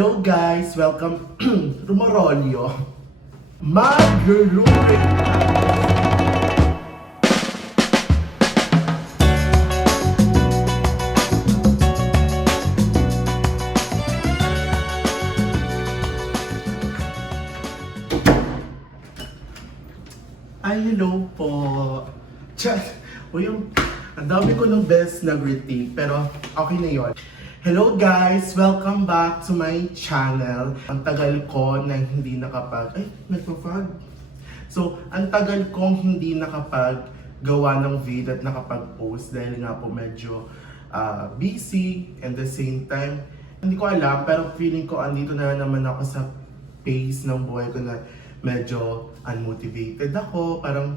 Hello guys! Welcome Rumarolyo. Mag-roommate. Ay, hello po. Chat. O yung, ang dami ko ng best na greeting, pero okay na yon. Hello guys! Welcome back to my channel. Ang tagal ko na hindi ay, nagpa-fog. So, ang tagal kong hindi nakapag-gawa ng video at nakapag-post dahil nga po medyo busy and the same time. Hindi ko alam, pero feeling ko andito na naman ako sa pace ng buhay ko na medyo unmotivated ako. Parang,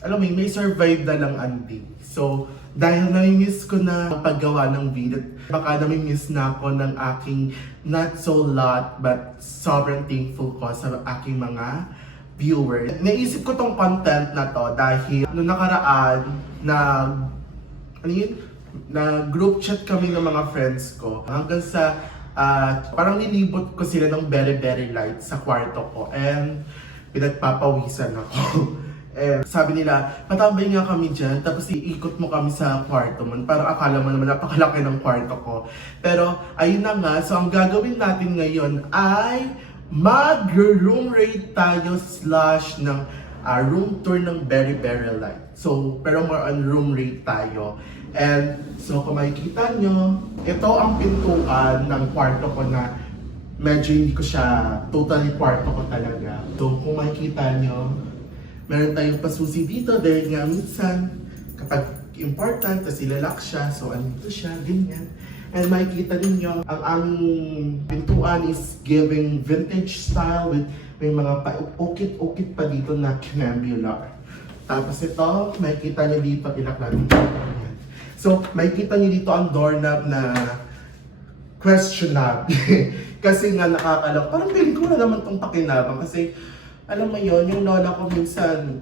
alam mo, may survive na lang andi. So, dahil nami-miss ko na paggawa ng video, baka nami-miss na ako ng aking not so lot but sobrang thankful ko sa aking mga viewers. Naisip ko tong content na to dahil noong nakaraan na group chat kami ng mga friends ko hanggang sa parang nilibot ko sila ng very light sa kwarto ko and pinagpapawisan ako. Sabi nila, patambay nga kami dyan, tapos iikot mo kami sa kwarto mo. Parang akala mo naman napakalaki ng kwarto ko. Pero ayun na nga, so ang gagawin natin ngayon ay mag-room rate tayo / ng room tour ng very light. So, pero more on room rate tayo. And so kung makikita nyo, ito ang pintuan ng kwarto ko na medyo hindi ko siya totally kwarto ko talaga. So kung makikita nyo, meron tayong pasusi dito dahil nga minsan kapag important, tas ilalak siya, so andito siya, ganyan. And makikita ninyo, ang aming pintuan is giving vintage style with may mga ukit-ukit pa dito na canambular. Tapos ito, makikita nyo dito, ilak natin dito. So, makikita nyo dito ang doorknob na questionable. Kasi nga nakakalak, parang feeling ko na naman itong pakinabang kasi alam mo yon, yung lola ko minsan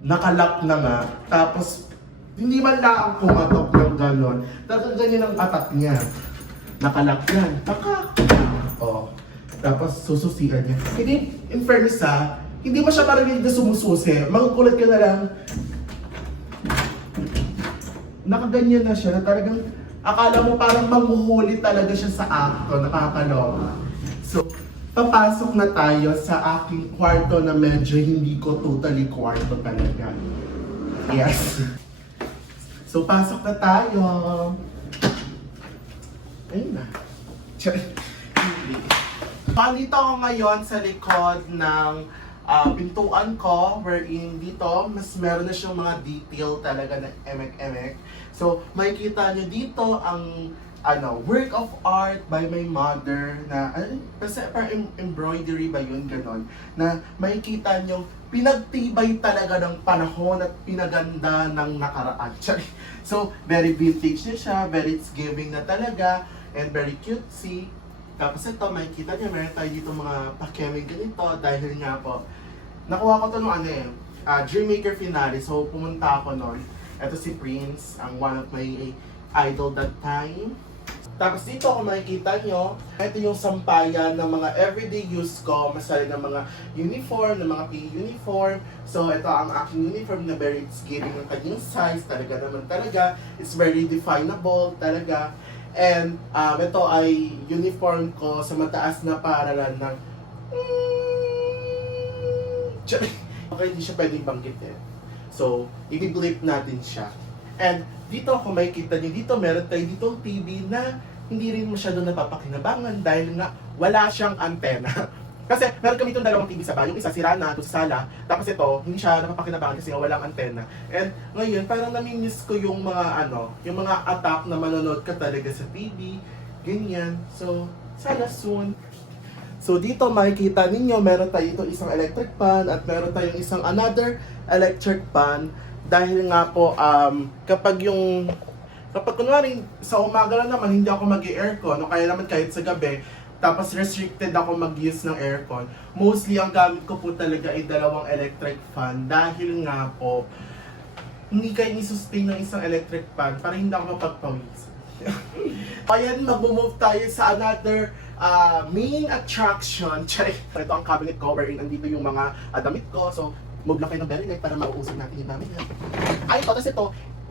nakalak na nga, tapos hindi man lang pumatok ng gano'n. Tapos ganyan ang atak niya. Nakalak yan. Oh. Tapos sususian niya. Hindi, in fairness hindi mo siya marinig na sumususi. Magugulat ka na lang. Nakaganyan na siya na talagang akala mo parang manghuhuli talaga siya sa akto. Nakakaloka. So, papasok na tayo sa aking kwarto na medyo hindi ko totally kwarto talaga. Yes. So, pasok na tayo. Ayun na. Nandito ako ngayon sa likod ng pintuan ko, wherein dito, mas meron na siyang mga detail talaga na emek-emek. So, makikita nyo dito ang work of art by my mother na, kasi parang embroidery ba yun, ganon, na makikita nyo, pinagtibay talaga ng panahon at pinaganda ng nakaraan. So, very vintage na siya, very it's giving na talaga, and very cutesy. Tapos ito, makikita nyo, meron tayo dito mga pakeming ganito, dahil nga po, nakuha ko ito nung Dreammaker finale, so pumunta ako nun. Ito si Prince, ang one of my idol that time. Tapos dito kung makikita nyo, ito yung sampayan ng mga everyday use ko, masali ng mga uniform, ng mga PE uniform. So ito ang aking uniform na very it's giving ng kanyang size, talaga naman talaga. It's very definable talaga. And ito ay uniform ko sa mataas na paaralan ng okay, hindi siya pwedeng banggitin. So, i-blip natin siya. And dito kung makikita nyo, dito meron tayo dito TV na hindi rin masyado napapakinabangan dahil nga wala siyang antena. Kasi meron kami itong dalawang TV sa bahay, yung isa sira na ito sa sala, tapos ito hindi siya napapakinabangan kasi walang antena. And ngayon parang nami-miss ko yung mga yung mga attack na manonood ka talaga sa TV, ganyan. So, sana soon. So dito makikita ninyo, meron tayo ito isang electric fan at meron tayong isang another electric fan. Dahil nga po, kapag kunwari sa umaga lang naman hindi ako mag-aircon o kaya naman kahit sa gabi, tapos restricted ako mag-use ng aircon, mostly ang gamit ko po talaga ay dalawang electric fan dahil nga po hindi kayo ni-sustain ng isang electric fan para hindi ako mapagpawis. Ayan, mag-move tayo sa another main attraction, check. Ito ang cabinet ko wherein andito yung mga damit ko. So, move lang kayo ng very light para mauusap natin yung namin. Ay, ito, tapos ito,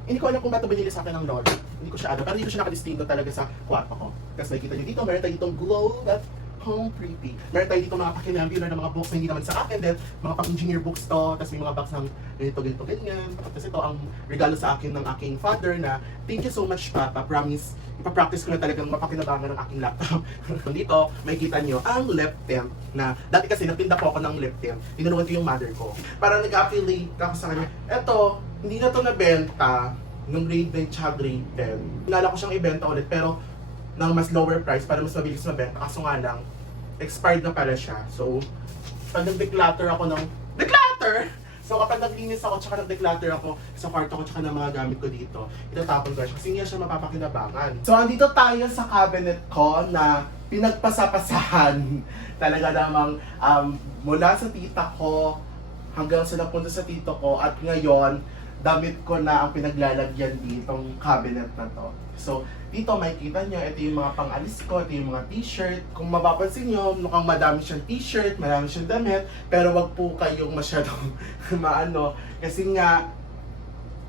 hindi ko alam kung ba't ito binili sa akin ng lolo. Hindi ko siya pero dito siya nakadistinto talaga sa kwarto ko. Kasi nakikita nyo dito, meron tayo ditong glow that home pretty. Meron tayo dito mga pakinambular na mga books na hindi naman sa akin. Then, mga pang-engineer books to. Tapos may mga box ng ganito, ganyan. Tapos ito ang regalo sa akin ng aking father na, thank you so much, Papa. Promise, ipapractice ko na talagang mapakinabangan ng aking laptop. Dito, makikita nyo ang lip tint na, dati kasi nagtinda po ako ng lip tint. Tinulungan ko yung mother ko. Para nag-affiliate ako sa kanya. Ito, hindi na to nabenta nung grade 9 tsaka grade 10. Pinala ko siyang ibenta ulit pero ng mas lower price para mas mabilis mabenta. Kaso nga lang, expired na pala siya. So, pag nag-declutter ako ng... Declutter! So, kapag naglinis ako tsaka nag-declutter ako sa kwarto ko tsaka ng mga gamit ko dito, itatapon ko siya kasi hindi siya mapapakinabangan. So, andito tayo sa cabinet ko na pinagpasapasahan. Talaga namang mula sa tita ko hanggang sa napunta sa tito ko at ngayon, damit ko na ang pinaglalagyan ditong cabinet na to. So, dito makikita nyo, ito yung mga pang-alis ko, ito yung mga t-shirt. Kung mapapansin nyo, mukhang madami siyang t-shirt, madami siyang damit, pero wag po kayong masyadong maano. Kasi nga,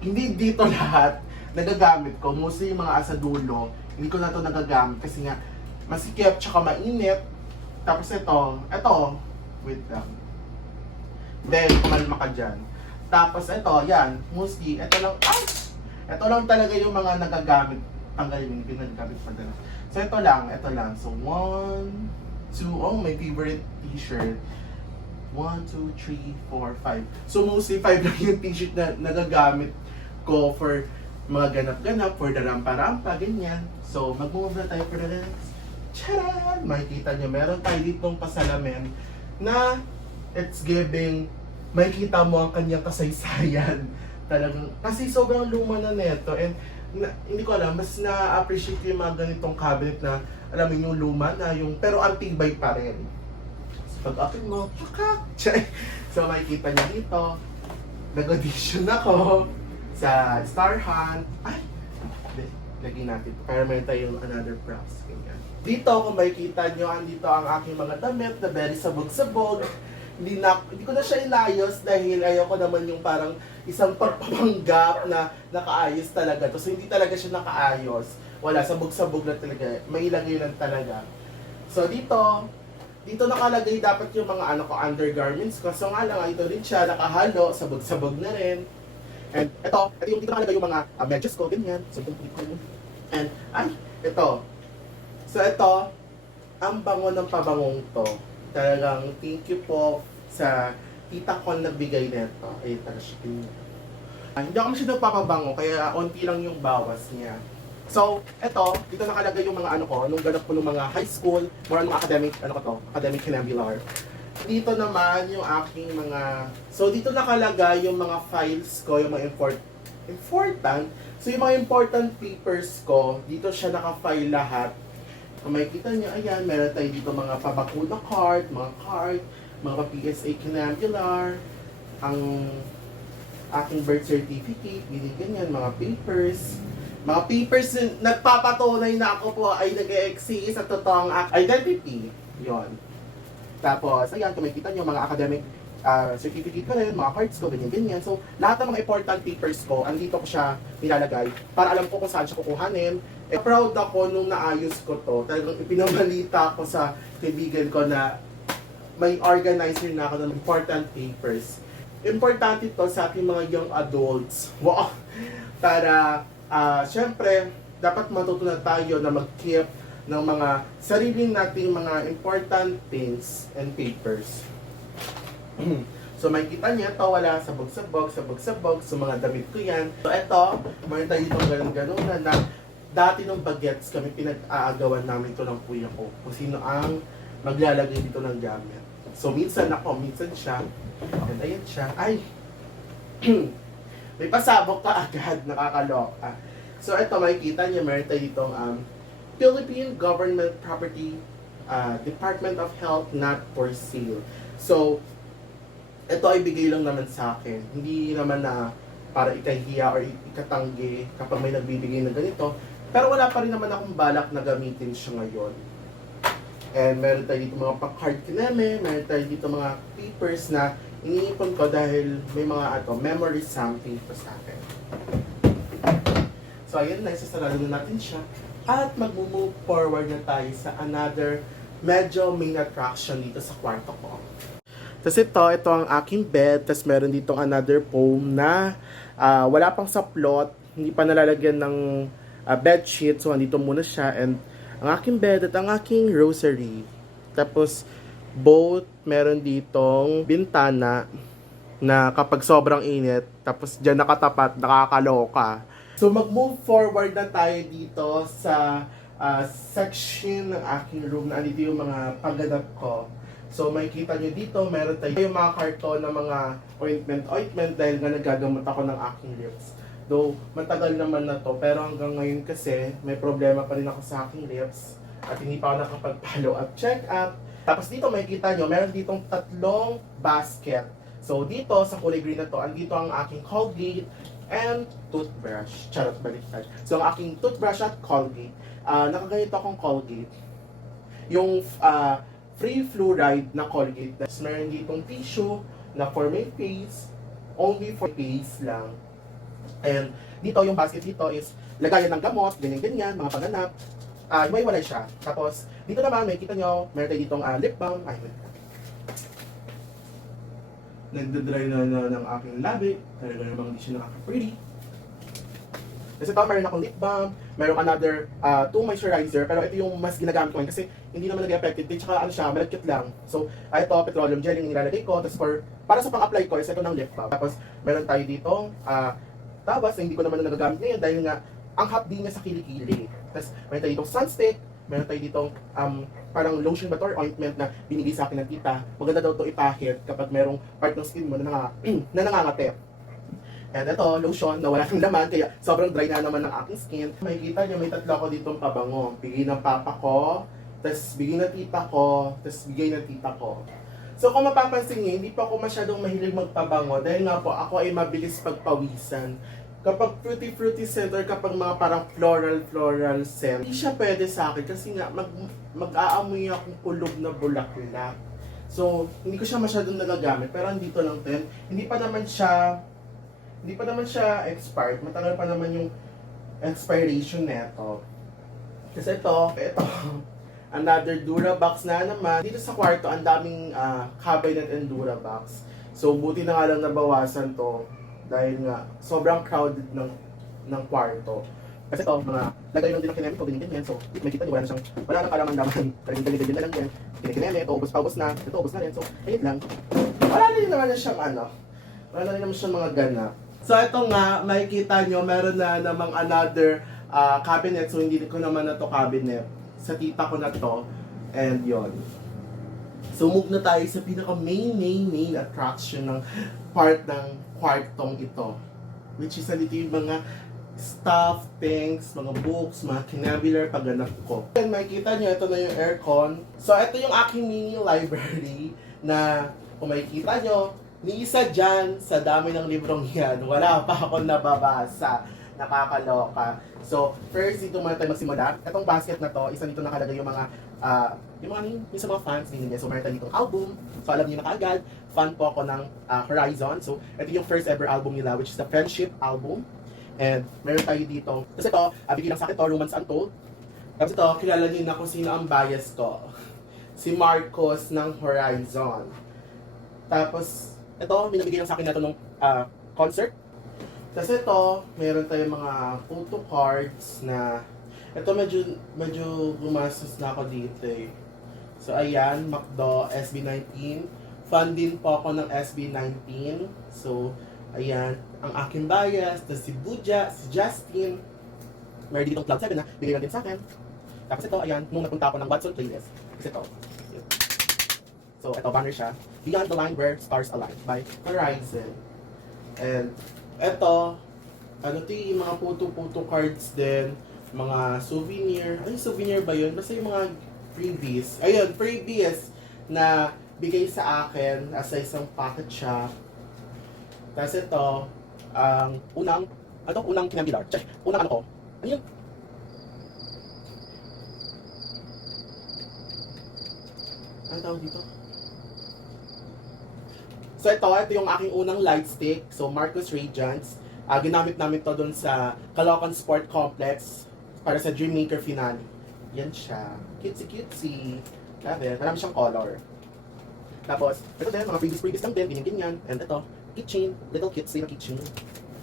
hindi dito lahat nagagamit ko. Mostly yung mga asa dulo, hindi ko na to nagagamit kasi nga, masikip tsaka mainit. Tapos ito, wait lang. Then, kumalma ka dyan. Tapos ito, yan, mostly, ito lang talaga yung mga nagagamit, tanggalin yung pinagamit pa din. So ito lang. So 1, 2, oh, my favorite t-shirt. 1, 2, 3, 4, 5. So mostly 5 lang yung t-shirt na nagagamit ko for mga ganap-ganap, for the rampa-rampa, ganyan. So mag-move na tayo for the next. Charan! Makikita nyo, meron tayo ditong pasalamin na it's giving, makikita mo ang kanyang kasaysayan. Talagang, kasi sobrang luma na neto and hindi ko alam, mas na-appreciate ko yung mga ganitong cabinet na alam mo yung luma na yung, pero ang tibay pa rin. So pag-open mo, so makikita niyo dito, nag-audition ako sa Star Hunt. Ay, lagyan natin ito para meron tayong another props. Ganyan. Dito, kung makikita nyo, andito ang aking mga damit na very sabog-sabog. Hindi ko na siya inayos dahil ayoko naman yung parang isang pagpapanggap na nakaayos talaga to. So hindi talaga siya nakaayos. Wala, sabog-sabog na talaga. May ilagay lang talaga. So dito nakalagay dapat yung mga undergarments ko. So nga lang, ito rin siya, nakahalo, sabog-sabog na rin. And ito yung dito nakalagay yung mga medyas ko, ganyan. So and ito. So ito, ang bango ng pabangong to. Talagang thank you po sa tita ko na nagbigay nito. Ay, talaga hindi ako masyadong papabango, kaya onti lang yung bawas niya. So, eto, dito nakalagay yung mga nung ganap ko ng mga high school, more on academic, academic kinambular. Dito naman yung aking mga, so dito nakalagay yung mga files ko, yung mga important. So, yung mga important papers ko, dito siya naka-file lahat. Kung makikita nyo, ayan, meron tayo dito mga pabakuna card, mga PSA kinambular, ang aking birth certificate, ganyan, mga papers. Mga papers na nagpapatunay na ako po ay nag-e-exist sa totoong identity. Yon. Tapos, ayan, kung makikita nyo, mga academic certificate ko rin, mga cards ko, ganyan. So, lahat ng mga important papers ko, andito ko siya nilalagay para alam ko kung saan siya kukuhanin. Proud ako nung naayos ko to. Talagang ipinabalita ko sa kaibigan ko na may organizer na ako ng important papers. Importante to sa ating mga young adults. Wow! Para, syempre, dapat matutunan tayo na mag-keep ng mga sarili nating mga important things and papers. So makikita niya, ito wala, sabog-sabog. So mga damit ko yan. So ito, mayroon tayo itong ganun-ganun na dati nung bagets kami pinag-aagawan namin ito ng kuya ko. Kung sino ang maglalagay dito ng gamit. So minsan ako, minsan siya. And ayan siya. Ay! May pasabog ka agad, nakakaloka. So ito, makikita niya, meron tayo ditong Philippine Government Property Department of Health not for sale. So, ito ay bigay lang naman sa akin. Hindi naman na para ikahiya or ikatanggi kapag may nagbibigay na ganito. Pero wala pa rin naman akong balak na gamitin siya ngayon. And meron tayo dito mga pa-card kineme, meron tayo dito mga papers na iniipon ko dahil may mga memory something pa sa akin. So ayun na, isasarado na natin siya. At mag-move forward na tayo sa another medyo main attraction dito sa kwarto ko. Tapos ito ang aking bed. Tapos meron ditong another foam na wala pang saplot, hindi pa nalalagyan ng bedsheet. So andito muna siya. And ang aking bed at ang aking rosary. Tapos both meron ditong bintana na kapag sobrang init, tapos dyan nakatapat, nakakaloka. So mag-move forward na tayo dito sa section ng aking room na andito yung mga pagganap ko. So makikita nyo dito, meron tayo yung mga karton ng mga ointment dahil nga nagagamot ako ng aking lips. Though matagal naman na to, pero hanggang ngayon kasi may problema pa rin ako sa aking lips at hindi pa ako nakapag-follow up check-up. Tapos dito makikita nyo, meron ditong 3 basket. So dito sa kulay green na to, andito ang aking Colgate and toothbrush. Charot, baliktad. So ang aking toothbrush at Colgate, nakaganito akong Colgate. Yung free fluoride na Colgate. Tapos meron ditong tissue na for my face, only for face lang. And dito yung basket dito is lagayan ng gamot, ganyan-ganyan, mga pagganap. Iwalay siya. Tapos dito naman, may kita nyo, meron tayo ditong lip balm. Ay, wait. Nagdadry na ng aking labi. Talaga namang hindi siya nakaka-pretty. Kasi ito, meron akong lip balm. Meron another 2 moisturizer. Pero ito yung mas ginagamit ko kasi hindi naman nag-effective. Tsaka ano siya, malagkit lang. So, ito, petroleum gel yung nilalagay ko. Tapos para sa pang-apply ko, is ito ng lip balm. Tapos, meron tayo dito tabas na hindi ko naman nagagamit ngayon dahil nga ang hapdi niya sa kilikili. Tapos meron tayo ditong sunstick, meron tayo ditong parang lotion ba to or ointment na binigay sa akin ng tita. Maganda daw to ipahid kapag merong part ng skin mo na nangangati. And ito, lotion na wala ng laman kaya sobrang dry na naman ng aking skin. Makikita niyo may 3 ako ditong pabango. Bigay ng papa ko, tapos bigay ng tita ko, tapos bigay ng tita ko. So kung mapapansin niyo, hindi pa ako masyadong mahilig magpabango dahil nga po ako ay mabilis pagpawisan. Kapag fruity scent or kapag mga parang floral scent, hindi siya pwede sa akin kasi nga mag-aamoy akong kulog na bulaklak. So hindi ko siya masyadong nagagamit pero andito lang din. Hindi pa naman siya expired. Matagal pa naman yung expiration neto. Kasi ito another Durabox na naman. Dito sa kwarto, ang daming cabinet and Durabox. So, buti na nga lang nabawasan to dahil nga sobrang crowded ng kwarto. Kasi ito, mga lagay lang din ng kineme ko, ganyan. So, may kita nyo, wala nang kalaman-daman. Ganyan na lang yan. Kineme, ito, ubos na. Ito, ubos na rin. So, ayun lang. Wala rin naman siyang mga ganap. So, ito nga, makikita nyo, meron na namang another cabinet. So, hindi ko naman na to cabinet. Sa tita ko na to, and yon. So move na tayo sa pinaka main attraction ng part ng kwartong ito, which is nandito yung mga stuff, things, mga books, mga kinabular pagganap ko. And makikita nyo, ito na yung aircon. So ito yung aking mini library na kung makikita nyo, ni isa dyan sa dami ng librong yan, wala pa akong nababasa. Nakakaloka. So, first, dito muna tayo magsimula. Itong basket na to, isa dito nakalagay yung mga yung sa mga fans din niya. So, meron tayo ditong album. So, alam niyo na kaagad, fan po ako ng Horizon. So, ito yung first ever album nila, which is the Friendship album. And, meron tayo dito. Tapos ito, bigyan lang sa akin to, Romance Untold. Tapos ito, kilala niyo na kung sino ang bias ko. Si Marcos ng Horizon. Tapos, ito, binibigay lang sa akin na ito nung concert. Kasi ito, meron tayong mga photo cards na ito medyo gumastos na ako dito eh. So ayan, McDo SB19. Fan din po ako ng SB19. So ayan, ang aking bias, si Buja, si Justin. Meron ditong Cloud 7 na bigay natin sa akin. Tapos ito, ayan, nung napunta ako ng Watson playlist. Kasi ito. So ito, banner siya. Beyond the Line Where Stars Align by Horizon. And eto, yung mga photo cards din, mga souvenir. Ay, souvenir ba yun? Basta yung mga freebies. Ayun, freebies na bigay sa akin as isang pocket shop. Tapos ito, unang kinambilar. Check, unang ano ko. Ano yun? Ano tawag dito? So ito yung aking unang light stick. So Marcus Radiance. Ginamit namin to doon sa Caloocan Sport Complex para sa Dreammaker finale. Yan siya. Cutesy. Grabe, marami siyang color. Tapos, ito din, mga previous lang din, ganyan-ganyan. And ito, keychain, little cutesy na keychain.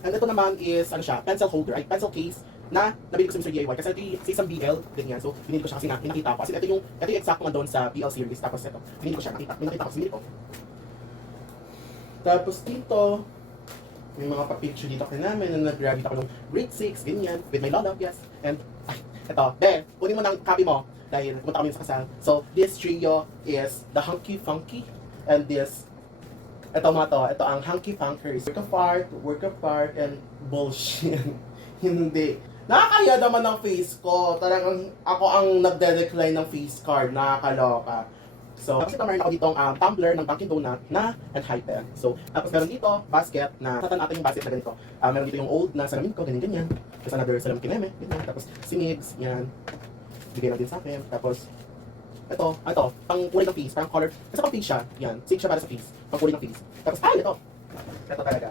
And ito naman is, ano siya, pencil holder, ay pencil case na nabili ko sa Mr. DIY. Kasi ito yung sa isang BL, ganyan. So, binili ko siya kasi nakita ko. Kasi ito yung exact one doon sa BL series. Tapos ito, binili ko siya, nakita ko, binili ko. Tapos dito, may mga pa-picture dito kasi namin na nag-graduate ako ng grade 6, ganyan, with my lola, yes. And, ay, ito, there, kunin mo ng copy mo dahil pumunta kami sa kasal. So, this trio is the Hunky Funky, and this, ito mga to, ito ang Hunky Funkers. Work of art, and bullshit. Hindi. Nakakaya naman ng face ko. Talagang ako ang nagde-decline ng face card. Nakakaloka. So, tapos ito meron ako ditong tumbler ng Dunkin Donut na Hyper. So, tapos meron dito, basket na, tatan natin yung basket na ganito. Meron dito yung old na salamin ko, ganyan-ganyan. Tapos another salamin kineme, ganyan. Tapos simigs, yan. Bigay lang din sa akin. Tapos, ito, pang kulay ng face, parang color. Kasi pang face siya, yan. Safe siya para sa face. Pang kulay ng face. Tapos, ito. Ito talaga.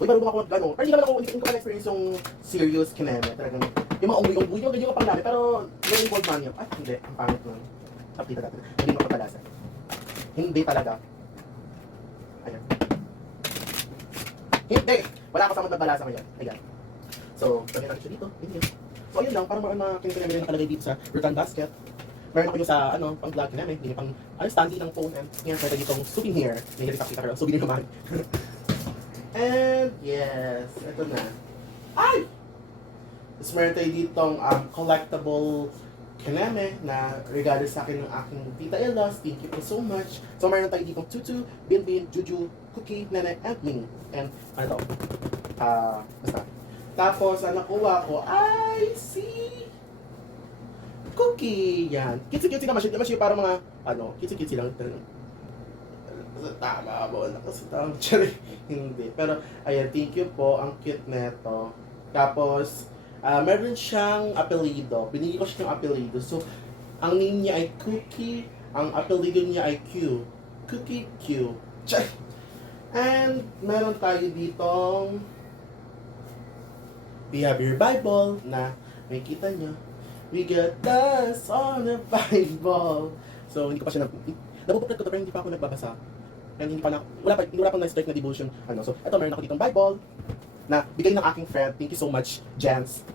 Uy, marunong ako mag-ano. Pero hindi naman ako, hindi ko pa na-experience yung serious kineme. Talagang, yung mga unggoy-unggoy, yung ganyan ko pang dami. Pero, yung involved man yun. Ay, hindi. Ang pangit nun. Tapita natin. Hindi mo kapalasan. Hindi talaga. Ayan. Hindi! Wala ako sa magbabalasa ngayon. Ayan. So, sabi natin siya dito. Ganyan. So, ayun lang. Parang mga kinikineme rin nakalagay dito sa return basket. Meron ako yung sa, pang vlog namin. Hindi pang, standy ng phone. And, ngayon, pwede ditong souvenir. Hindi sa kita, pero souvenir naman. And, yes. Ito na. Ay! Tapos meron tayo ditong collectible kineme na regalo sa akin ng aking tita Elos. Thank you po so much. So, meron tayo ditong Tutu, Binbin, Juju, Cookie, Nene, and me. And, ano to? Basta. Tapos, ang nakuha ko ay si Cookie. Yan. Kitsi-kitsi naman siya. Di naman siya parang mga, kitsi-kitsi lang. Tama mo. Kasi tama. Hindi. Pero, ayan. Thank you po. Ang cute neto. Tapos, meron siyang apelido. Binili ko siya ng apelido. So, ang name niya ay Cookie. Ang apelido niya ay Q. Cookie Q. And, meron tayo ditong Behavior Bible na may kita nyo. We got us on the Bible. So, hindi ko pa siya nabubuklat ko to pero hindi pa ako nagbabasa. And hindi pa pang na-start na devotion. So, ito meron ako ditong Bible na bigay ng aking friend. Thank you so much, Jens.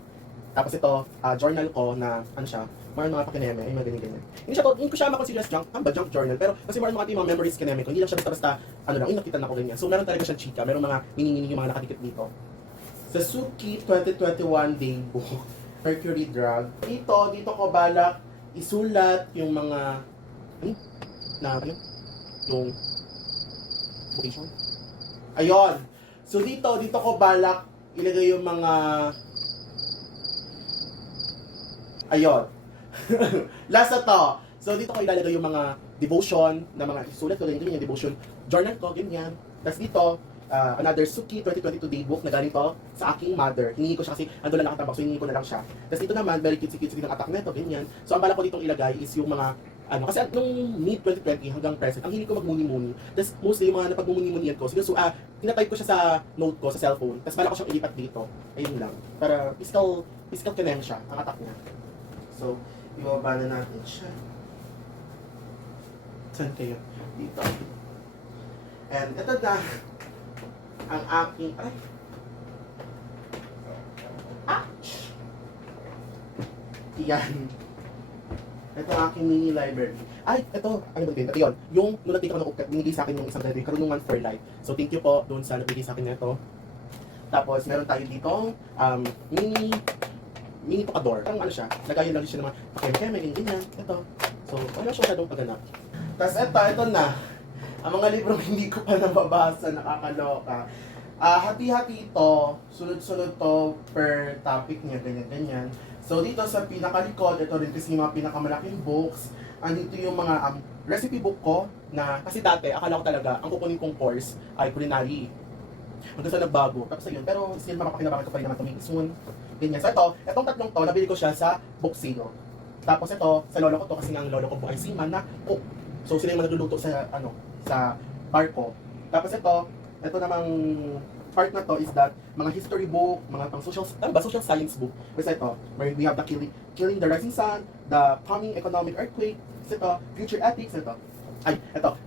Tapos ito, journal ko na, siya, mga pakineme, ay mga ganyan-ganyan. Hindi ko siya makonsider as junk journal, pero kasi mga mga memories kineme ko, hindi lang siya basta-basta, nakitan ako ganyan. So, meron talaga siyang chika, meron mga mini-mini yung mga nakadikit dito. Sa Suki 2021 Daybook, Mercury Drug. Dito ko balak isulat yung mga, yung vocation. Ayun. So dito ko balak ilagay yung mga, ayun. Last na to. So dito ko ilalagay yung mga devotion na mga isulat ko, ganyan yung devotion journal ko, ganyan. Tapos dito, another Suki 2022 Daybook na galing to sa aking mother. Hiningi ko siya kasi ando lang nakatabak, so hiningi ko na lang siya. Tapos dito naman, very cutesy ng attack neto, ganyan. So ang balak ko ditong ilagay is yung mga, kasi nung mid-2020 hanggang present, ang hiling ko magmuni-muni. Tapos mostly yung mga napagmumuni-munian ko. So tinatype ko siya sa note ko, sa cellphone. Tapos balak ko siyang ilipat dito. Ayun lang. Para physical kineme siya, ang attack niya. So, ibaba na natin siya. Saan kayo? Dito. And ito na ang aking, Yan. Ito ang aking mini library. Ito, ano ba ito? Ito yun. Yung, nung nag-take ako ng UPCAT, binigay sa akin yung isang library, Karunungan for Life. So, thank you po doon sa nagbigay sa akin nito. Tapos, meron tayo dito, mini tokador. Parang siya, lagayan lang siya ng mga pakeme-keme, ganyan. Ito. So, wala siya masyadong pagganap. Tapos, ito na. Ang mga librong hindi ko pa nababasa, nakakaloka. Hati-hati ito, sunod-sunod to per topic niya, ganyan-ganyan. So dito sa pinakalikod, ito rin kasi yung mga pinakamalaking books. Andito yung mga recipe book ko na, kasi dati, akala ko talaga, ang kukunin kong course ay culinary. Hanggang sa nagbago. Tapos ayun, pero still mapapakinabangan ko pa rin naman tumingin soon. Ganyan. So itong tatlong to, nabili ko siya sa Booksino. Tapos ito, sa lolo ko to kasi ang lolo ko po ay seaman na cook. So sila yung mga nagluluto sa sa park ko. Tapos ito namang part na to is that mga history book, mga pang social science book. Basta ito, we have the killing the rising sun, the coming economic earthquake, ito, future ethics, ito,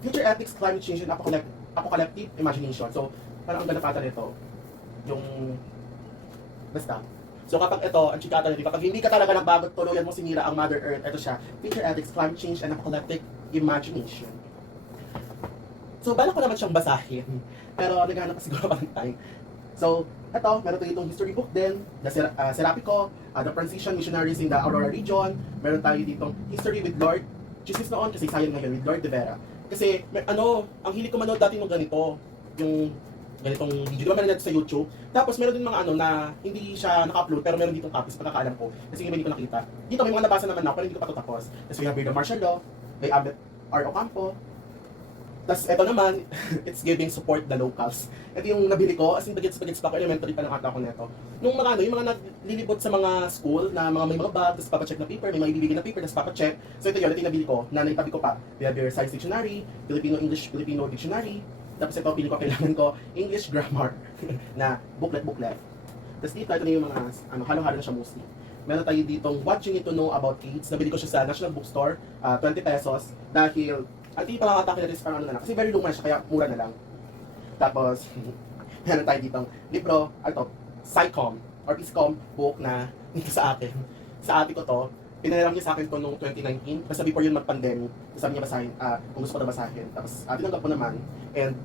future ethics, climate change, and apocalyptic imagination. So, parang ang ganapata nito, yung, basta. So kapag ito, ang chikata nito, kapag hindi ka talaga nagbagot, tuluyan mo sinira ang Mother Earth, ito siya, future ethics, climate change, and apocalyptic imagination. So, balak ko naman siyang basahin. Pero naghanap pa siguro pa ng time. So, ito, meron tayo itong history book din, the Serapico, the Transition Missionaries in the Aurora Region. Meron tayo ditong History with Lord, Jesus noon, kasi sayang ngayon, with Lord de Vera. Kasi, ang hilig ko manood dati ng ganito, yung ganitong video, diba meron natin sa YouTube. Tapos meron din mga na hindi siya naka-upload, pero meron ditong copies, pagkakaalam ko. Kasi hindi ko nakita. Dito may mga nabasa naman ako, pero hindi ko pa ito tapos. Tapos we have the martial law, by Albert R. Ocampo. Tapos ito naman, it's giving support the locals. Ito yung nabili ko, as in bagets pa ako, elementary pa lang ata ako neto. Nung mga yung mga naglilibot sa mga school, na may mga bag, tapos papacheck na paper, may mga ibibigay na paper, tapos papacheck. So ito yung nabili ko, na naitabi ko pa. We have your science dictionary, Filipino English, Filipino dictionary. Tapos ito, pili ko, kailangan ko, English grammar, na booklet. Tapos dito, ito na yung mga, halo-halo na siya mostly. Meron tayo ditong What You Need to Know About AIDS. Nabili ko siya sa National Bookstore, 20 pesos. Dahil, ang hindi pa nakatake na rin parang na lang. Kasi very luma siya, kaya mura na lang. Tapos, meron tayo ditong libro, Psycom, or Piscom book na dito sa akin. Sa ate ko to, pinahiram niya sa akin to noong 2019. Basta before yun mag-pandemic, sabi niya basahin, kung gusto ko na basahin. Tapos, tinanggap ko naman. And,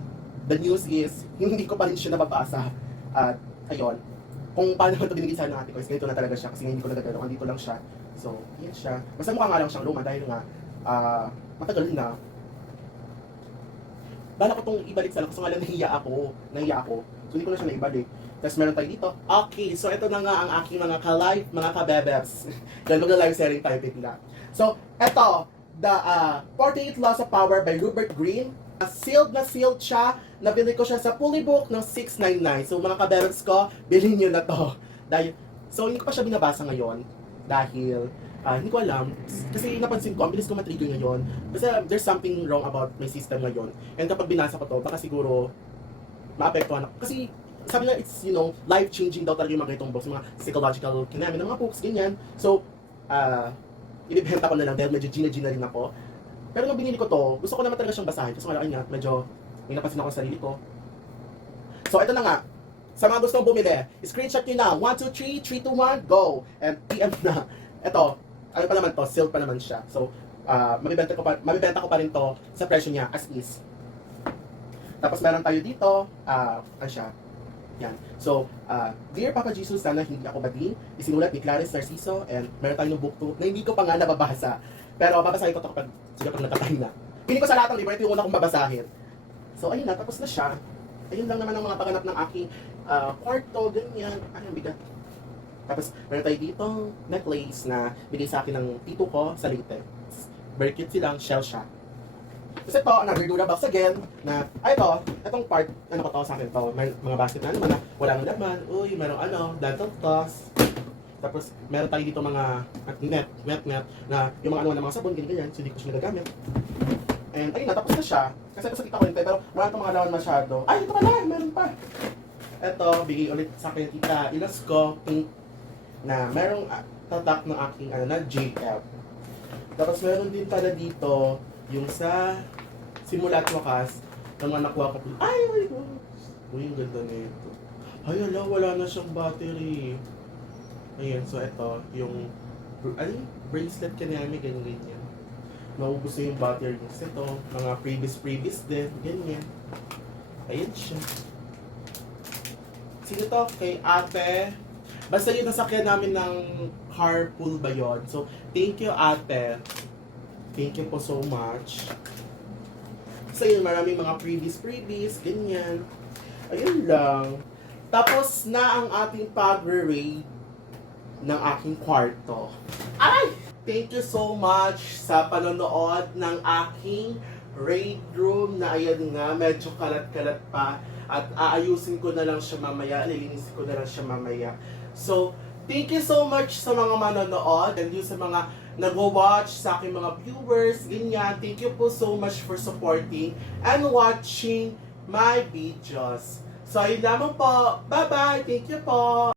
the news is, hindi ko pa rin siya nababasa. At, ayun, kung paano naman ito binigay sa ng ate ko, is ganito na talaga siya kasi hindi ko nagagalaw, andito lang siya. So, yan siya. Basta mukha nga lang siyang luma dahil nga, matagal na. Bala ko itong ibalik sa lang kasi nga lang nahiya ako. So, hindi ko na siya naibalik. Tapos meron tayo dito. Okay, so ito na nga ang aking mga ka-live, mga ka-bebebs. Dahil mag-live sharing tayo bigla. So, ito, the 48 Laws of Power by Rupert Green. Sealed na sealed siya. Nabili ko siya sa Pulley Book ng $6.99. So mga kabebs ko, bilhin nyo na to. So hindi ko pa siya binabasa ngayon. Dahil, hindi ko alam. Kasi napansin ko, ang bilis ko matrigger ngayon. Kasi there's something wrong about my system ngayon. And kapag binasa ko to, baka siguro maapektuhan ako. Kasi sabi na it's, life-changing daw talaga yung mga ganitong books. Mga psychological kinamin ng mga books, ganyan. So, inibenta ko na lang dahil medyo gina rin ako. Pero nung binili ko to, gusto ko naman talaga siyang basahin. Kasi malaki nga, medyo may napansin ako sa sarili ko. So, ito na nga. Sa mga gustong bumili, screenshot nyo na. 1, 2, 3, 3, 2, 1, go! And PM na. Ito, ano pa naman to, sealed pa naman siya. So, mabibenta ko pa rin to sa presyo niya, as is. Tapos meron tayo dito, ano siya? Yan. So, Dear Papa Jesus, sana hindi ako bading. Isinulat ni Clarice Narciso, and meron tayo ng book 2 na hindi ko pa nga nababasa. Pero babasahin ko ito kapag nakatahin na. Pili ko sa lahat ng libro, ito yung una kong babasahin. So, ayun na, tapos na siya. Ayun lang naman ang mga pagganap ng aking kwarto, ganyan. Ay, ang bigat. Tapos, meron tayo dito necklace na bigay sa akin ng tito ko sa Leyte. Very cute silang, shell siya. Tapos ito, another Dura box again, na, itong part, ko to sa akin to, may mga basket na naman na wala nang laman, merong dental floss. Tapos, meron tayo dito mga net, na yung mga ng mga sabon, ganyan, so hindi ko siya nagagamit. And, ayun na, tapos na siya. Kasi ito sa tita ko rin tayo, pero wala itong mga lawan masyado. Ay, ito pala, meron pa. Ito, bigay ulit sa akin tita, Ilasco, pink, na merong tatak ng aking, na JF. Tapos, meron din pala dito, yung sa simula at wakas, ng mga nakuha ko. Ay, my God! Uy, ang ganda nito. Ay, wala na siyang battery. Ayan, so ito, yung bracelet kanami, ganyan. Naubos na yung battery niya. Kasi ito, mga previous din, ganyan. Ayan siya. Sino to? Kay ate. Basta yun, nasakyan namin ng carpool ba yun? So, thank you ate. Thank you po so much. So yun, maraming mga previous, ganyan. Ayun lang. Tapos na ang ating pag-raid ng aking kwarto. Ay! Thank you so much sa panonood ng aking raid room na ayan nga, medyo kalat-kalat pa. At aayusin ko na lang siya mamaya, lilinisin ko na lang siya mamaya. So, thank you so much sa mga manonood and yung sa mga nag-watch, sa aking mga viewers, ganyan. Thank you po so much for supporting and watching my videos. So, ayun lamang po. Bye-bye! Thank you po!